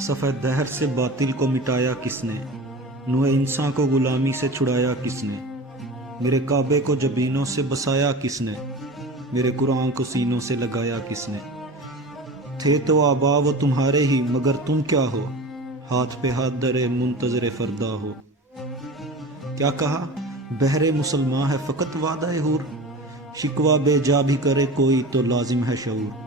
सफ़ेद दहर से बातिल को मिटाया किसने, नूहे इंसान को गुलामी से छुड़ाया किसने, मेरे काबे को जबीनों से बसाया किसने, मेरे कुरान को सीनों से लगाया किसने। थे तो आबा वो तुम्हारे ही, मगर तुम क्या हो, हाथ पे हाथ धरे मुंतजर फरदा हो। क्या कहा, बहरे मुसलमान है फ़कत वादा हूर, शिकवा बेजा भी करे कोई तो लाजिम है शऊर।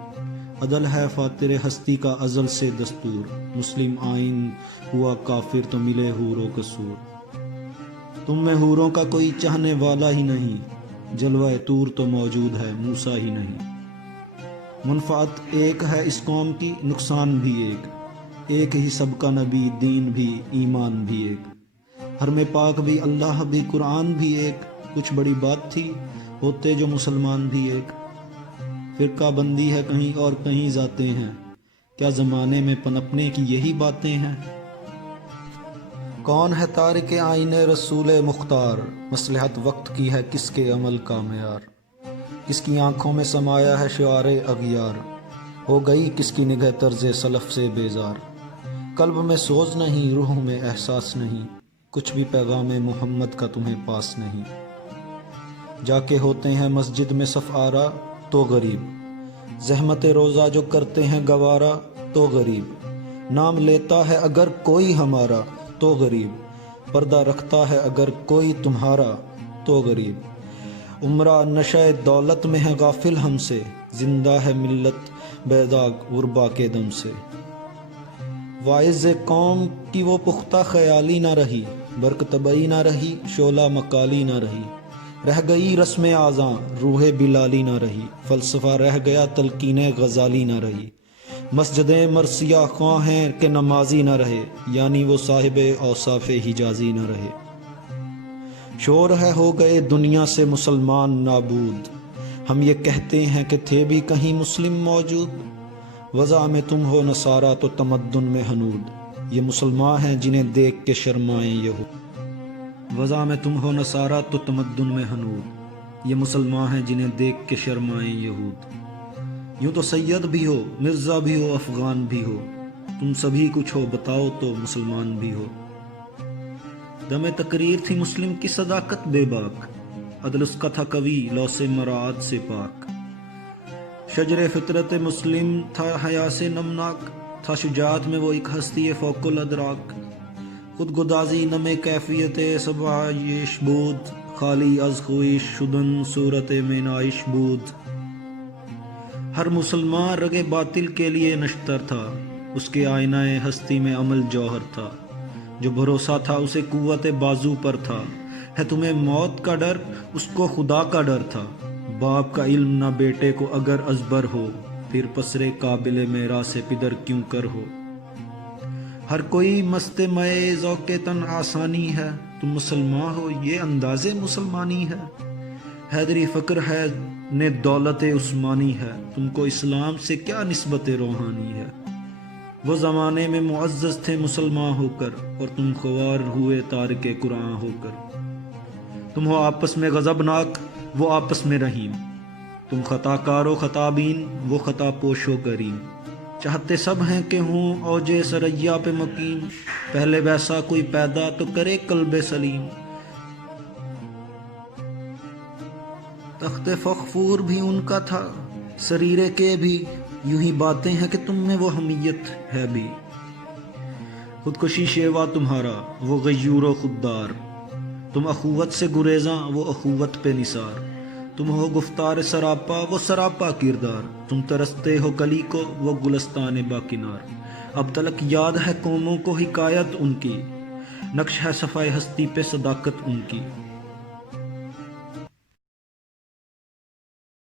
अदल है फातिर हस्ती का अजल से दस्तूर, मुस्लिम आइन हुआ काफिर तो मिले हूरों कसूर। तुम में हूरों का कोई चाहने वाला ही नहीं, जलवा तूर तो मौजूद है मूसा ही नहीं। मुनफ़ात एक है इस कौम की, नुकसान भी एक ही सबका नबी, दीन भी ईमान भी एक, हरम पाक भी अल्लाह भी कुरान भी एक। कुछ बड़ी बात थी, होते जो मुसलमान भी एक। फिरका बंदी है कहीं और कहीं जाते हैं, क्या ज़माने में पनपने की यही बातें हैं। कौन है तारिक आईने रसूल मुख्तार, मसलहत वक्त की है किसके अमल का मेयार। किसकी आंखों में समाया है शुआरे अगियार, हो गई किसकी निगह तर्ज़े सलफ से बेजार। कल्ब में सोच नहीं, रूह में एहसास नहीं, कुछ भी पैगाम मोहम्मद का तुम्हें पास नहीं। जाके होते हैं मस्जिद में सफ़ आरा तो गरीब, ज़हमत रोज़ा जो करते हैं गवारा तो गरीब। नाम लेता है अगर कोई हमारा तो गरीब, पर्दा रखता है अगर कोई तुम्हारा तो गरीब। उम्रा नशे दौलत में है गाफिल हमसे, जिंदा है मिल्लत बैदा गुरबा के दम से। वाइज़ कौम की वो पुख्ता ख़याली ना रही, बरक तबई ना रही, शोला मकाली ना रही। रह गई रस्म आज़ां रूह बिलाली ना रही, फ़लसफ़ा रह गया तलकीन गज़ाली ना रही। मस्जिदें मरसिया ख्वां हैं कि नमाजी ना रहे, यानी वो साहिब औसाफ़ हिजाज़ी ना रहे। शोर है हो गए दुनिया से मुसलमान नाबूद, हम ये कहते हैं कि थे भी कहीं मुस्लिम मौजूद। वज़ा में तुम हो नसारा तो तमद्दुन में हनूद, ये मुसलमान हैं जिन्हें देख के शर्माएं यहूद। वज़ा में तुम हो नसारा तो तमद्दुन में हनूद, ये मुसलमान हैं जिन्हें देख के शर्माएं यहूद। यूँ तो सैयद भी हो, मिर्ज़ा भी हो, अफ़गान भी हो, तुम सभी कुछ हो बताओ तो मुसलमान भी हो। दमे तकरीर थी मुस्लिम की सदाकत बेबाक, अदल उसका था कवि लौसे मराद से पाक। शजरे फितरत मुस्लिम था हया से नमनाक, था शुजात में वो एक हस्ती फ़ौकुल अदराक। खुद गुदाजी नमे कैफियत सबाइश बूद, खाली अज ख्वीश शुदन सूरत में नाइश बूद। हर मुसलमान रगे बातिल के लिए नश्तर था, उसके आईनाए हस्ती में अमल जौहर था। जो भरोसा था उसे कुव्वत बाजू पर था, है तुम्हें मौत का डर उसको खुदा का डर था। बाप का इल्म ना बेटे को अगर अजबर हो, फिर पसरे काबिल मेरा से पिदर क्यों कर हो। हर कोई मस्ते मए ज़ौक़े तन आसानी है, तुम मुसलमान हो ये अंदाज़े मुसलमानी है। हैदरी फ़क्र है ने दौलत उस्मानी है, तुमको इस्लाम से क्या निस्बत रूहानी है। वो ज़माने में मुअज़्ज़ज़ थे मुसलमान होकर, और तुम ख़वार हुए तारिके कुरान होकर। तुम हो आपस में गज़बनाक वो आपस में रहीम, तुम ख़ताकारो ख़ताबीन वो ख़ता पोशो करीम। चाहते सब हैं कि हूँ औजे सरैया पे मकीम, पहले वैसा कोई पैदा तो करे कल्बे सलीम। तख्ते फ़ख्फूर भी उनका था, शरीरे के भी, यूं ही बातें हैं कि तुम में वो हमीयत है भी। खुदकुशी शेवा तुम्हारा वो गयूरो खुददार, तुम अखुवत से गुरेज़ां वो अखुवत पे निसार। तुम हो गुफ्तार सरापा वो सरापा किरदार, तुम तरसते हो कली को वो गुलस्तान बाकिनार। अब तलक याद है कौमों को हिकायत उनकी, नक्श है सफ़ाए हस्ती पे सदाकत उनकी।